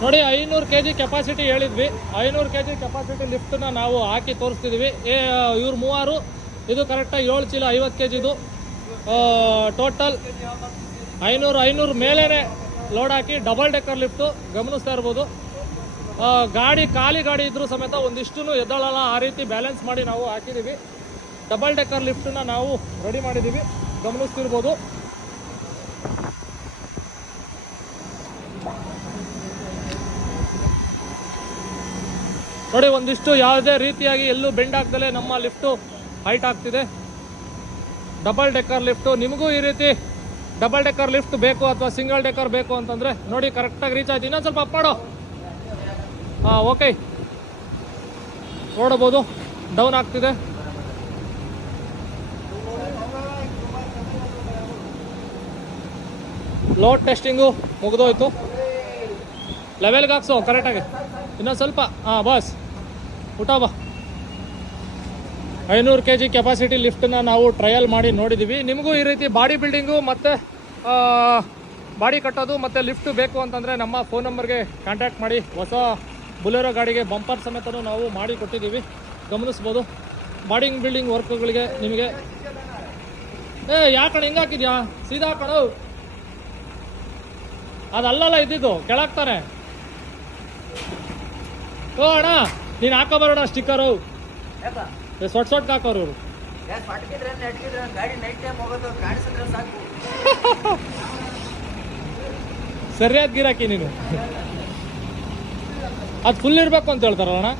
ನೋಡಿ 500 kg capacity ಹೇಳಿದ್ವಿ. 500 kg capacity ಲಿಫ್ಟನ್ನ ನಾವು ಹಾಕಿ ತೋರಿಸ್ತಿದ್ವಿ. ಇವ್ರು ಮೂವರು, ಇದು ಕರೆಕ್ಟಾಗಿ 7 ಚೀಲ 50 kg ಇದು ಟೋಟಲ್ 500 ಮೇಲೇ ಲೋಡ್ ಹಾಕಿ ಡಬಲ್ ಡೆಕ್ಕರ್ ಲಿಫ್ಟು ಗಮನಿಸ್ತಾ ಇರ್ಬೋದು. ಗಾಡಿ ಖಾಲಿ ಗಾಡಿ ಇದ್ರೂ ಸಮೇತ ಒಂದಿಷ್ಟು ಎದ್ದಳಲ್ಲ, ಆ ರೀತಿ ಬ್ಯಾಲೆನ್ಸ್ ಮಾಡಿ ನಾವು ಹಾಕಿದ್ದೀವಿ. ಡಬಲ್ ಡೆಕ್ಕರ್ ಲಿಫ್ಟನ್ನ ನಾವು ರೆಡಿ ಮಾಡಿದ್ದೀವಿ, ಗಮನಿಸ್ತಿರ್ಬೋದು. ನೋಡಿ, ಒಂದಿಷ್ಟು ಯಾವುದೇ ರೀತಿಯಾಗಿ ಎಲ್ಲೂ ಬೆಂಡ್ ಆಗ್ದಲೇ ನಮ್ಮ ಲಿಫ್ಟು ಹೈಟ್ ಆಗ್ತಿದೆ. Double decker lift. ನಿಮಗೂ ಈ ರೀತಿ ಡಬಲ್ ಡೆಕ್ಕರ್ ಲಿಫ್ಟ್ ಬೇಕು ಅಥವಾ ಸಿಂಗಲ್ ಡೆಕ್ಕರ್ ಬೇಕು ಅಂತಂದರೆ ನೋಡಿ, ಕರೆಕ್ಟಾಗಿ ರೀಚ್ ಆಯ್ತು. ಇನ್ನೊಂದು ಸ್ವಲ್ಪ ಅಪ್ ಮಾಡೋ. ಓಕೆ, ನೋಡಬಹುದು ಡೌನ್ ಆಗ್ತಿದೆ. ಲೋಡ್ ಟೆಸ್ಟಿಂಗು ಮುಗಿದೋಯ್ತು. ಲೆವೆಲ್ಗೆ ಹಾಕ್ಸೋ ಕರೆಕ್ಟಾಗಿ. ಇನ್ನೊಂದು ಸ್ವಲ್ಪ. ಬಸ್ ಊಟ ಬಾ. 500 kg ಕೆಪಾಸಿಟಿ ಲಿಫ್ಟನ್ನ ನಾವು ಟ್ರಯಲ್ ಮಾಡಿ ನೋಡಿದ್ದೀವಿ. ನಿಮಗೂ ಈ ರೀತಿ ಬಾಡಿ ಬಿಲ್ಡಿಂಗು ಮತ್ತು ಬಾಡಿ ಕಟ್ಟೋದು ಮತ್ತು ಲಿಫ್ಟ್ ಬೇಕು ಅಂತಂದರೆ ನಮ್ಮ ಫೋನ್ ನಂಬರ್ಗೆ ಕಾಂಟ್ಯಾಕ್ಟ್ ಮಾಡಿ. ಹೊಸ ಬುಲೆರೋ ಗಾಡಿಗೆ ಬಂಪರ್ ಸಮೇತನೂ ನಾವು ಮಾಡಿ ಕೊಟ್ಟಿದ್ದೀವಿ, ಗಮನಿಸ್ಬೋದು. ಬಾಡಿ ಬಿಲ್ಡಿಂಗ್ ವರ್ಕ್ಗಳಿಗೆ ನಿಮಗೆ ಯಾಕಣ ಹಿಂಗೆ ಹಾಕಿದ್ಯಾ? ಸೀದಾ ಹಾಕೋಣ. ಅದಲ್ಲಲ್ಲ ಇದ್ದಿದ್ದು, ಕೆಳಗ್ತಾನೆ. ಅಣ್ಣ ನೀನು ಹಾಕೋ ಬರೋಣ ಸ್ಟಿಕ್ಕರು. ಸೊಟ್ ಹಾಕೋರು ಇವರು. ಸರಿಯಾದ ಗಿರಾಕಿ ನೀನು. ಅದು ಫುಲ್ ಇರಬೇಕು ಅಂತ ಹೇಳ್ತಾರಲ್ಲ ಅಣ್ಣ.